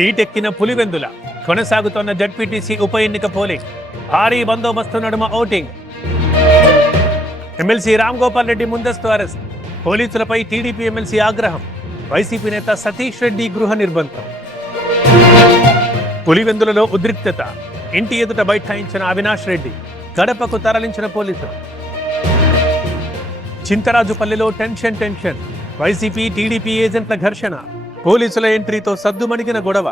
హీటెక్కిన Pulivendula కొనసాగుతోన్న ZPTC ఉప ఎన్నిక polling, భారీ బందోబస్తు నడుమ ఓటింగ్. ఎమ్మెల్సీ రామ్ గోపాల్ రెడ్డి ముందస్తు అరెస్ట్, పోలీసులపై టీడీపీ ఎమ్మెల్సీ ఆగ్రహం, వైసీపీ నేత సతీష్ రెడ్డి గృహ నిర్బంధం. పులివెందులలో ఉద్రిక్తత, ఇంటి ఎదుట బైఠాయించిన అవినాష్ రెడ్డి, గడపకు తరలించిన పోలీసులు. చింతరాజుపల్లిలో టెన్షన్, వైసీపీ టీడీపీ ఏజెంట్ల ఘర్షణ, పోలీసుల ఎంట్రీతో సద్దుమణిగిన గొడవ.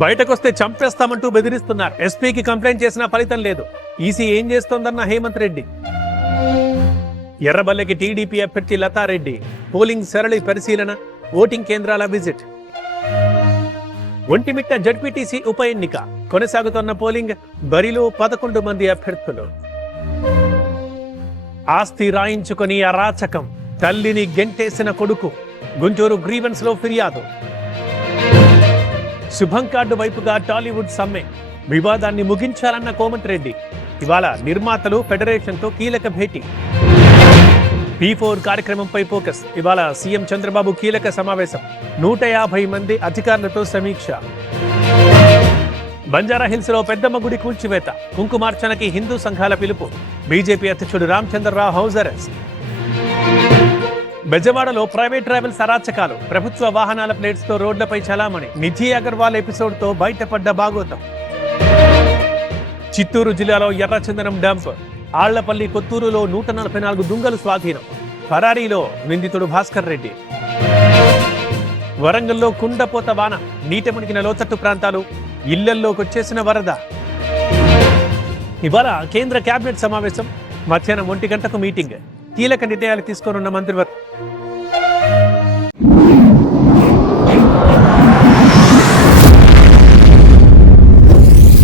బయటకొస్తే చంపేస్తామంటూ బెదిరిస్తున్నారు. ఎస్పీకి కంప్లైంట్ చేసినా ఫలితం లేదు. ఈసీ ఏం చేస్తోందన్న హేమంత్ రెడ్డి. ఎర్రబల్లెకి టీడీపీ అభ్యర్థి లతారెడ్డి, పోలింగ్ సరళి పరిశీలన, ఓటింగ్ కేంద్రాల విజిట్. ఒంటిమిట్ట జడ్పీటీసీ ఉప ఎన్నిక కొనసాగుతున్న పోలింగ్, బరిలో 11 మంది అభ్యర్థులు. ఆస్తి రాయించుకొని అరాచకం, తల్లిని గెంటేసిన కొడుకు, గుంటూరు గ్రీవెన్స్ లో ఫిర్యాదు. శుభం కార్డు వైపుగా టాలీవుడ్ సమ్మె, వివాదాన్ని ముగించాలన్న కోమటి రెడ్డి. ఇవాళ నిర్మాతలు ఫెడరేషన్తో కీలక భేటీ. P4 కార్యక్రమంపై ఫోకస్. ఇవాళ సీఎం చంద్రబాబు కీలక సమావేశం, 150 మంది అధికారులతో సమీక్ష. బంజారాహిల్స్ లో పెద్దమ్మ గుడి కూల్చివేత, కుంకుమార్చనకి హిందూ సంఘాల పిలుపు, బీజేపీ అధ్యక్షుడు రామచంద్రరావు హౌస్ అరెస్ట్. బెజవాడలో ప్రైవేట్ ట్రావెల్స్ అరాచకాలు, ప్రభుత్వ వాహనాల ప్లేట్స్ తో రోడ్లపై చలామణి, నిధి అగర్వాల్ ఎపిసోడ్ తో బయటపడ్డ భాగోతం. చిత్తూరు జిల్లాలో ఎర్రచందనం డంప్, ఆళ్లపల్లి కొత్తూరులో 144 దుంగలు స్వాధీనం, ఫరారీలో నిందితుడు భాస్కర్ రెడ్డి. వరంగల్లో కుండపోత వాన, నీట మునిగిన లోతట్టు ప్రాంతాలు, ఇళ్లల్లోకొచ్చేసిన వరద. ఇవాళ కేంద్ర కేబినెట్ సమావేశం, మధ్యాహ్నం 1 గంటకు మీటింగ్, కీలక నిర్ణయాలు తీసుకోనున్న మంత్రివర్గం.